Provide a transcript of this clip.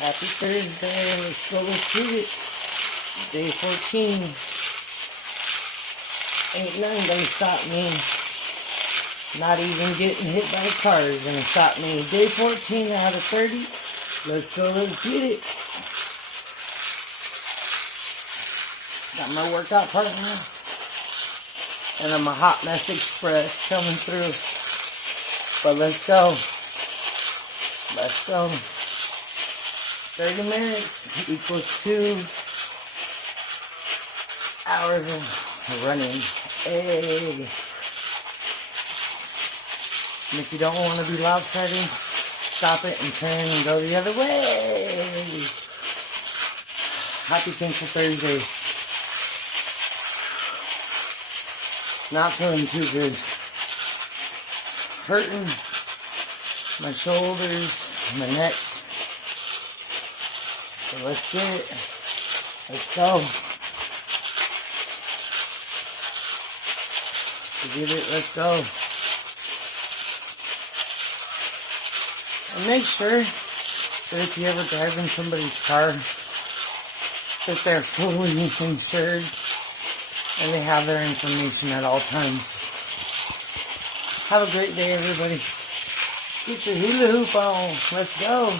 Happy Thursday. Let's go. Let's do it. Day 14. Ain't nothing gonna stop me. Not even getting hit by a car is gonna stop me. Day 14 out of 30. Let's go. Let's get it. Got my workout partner. And I'm a Hot Mess Express coming through. But let's go. Let's go. 30 minutes equals 2 hours of running. Hey. And if you don't want to be lopsided, stop it and turn and go the other way. Happy Thankful Thursday. Not feeling too good. Hurting my shoulders, my neck. So let's get it. Let's go. Get it. Let's go. And make sure that if you ever drive in somebody's car, that they're fully insured and they have their information at all times. Have a great day, everybody. Get your hula hoop on. Let's go.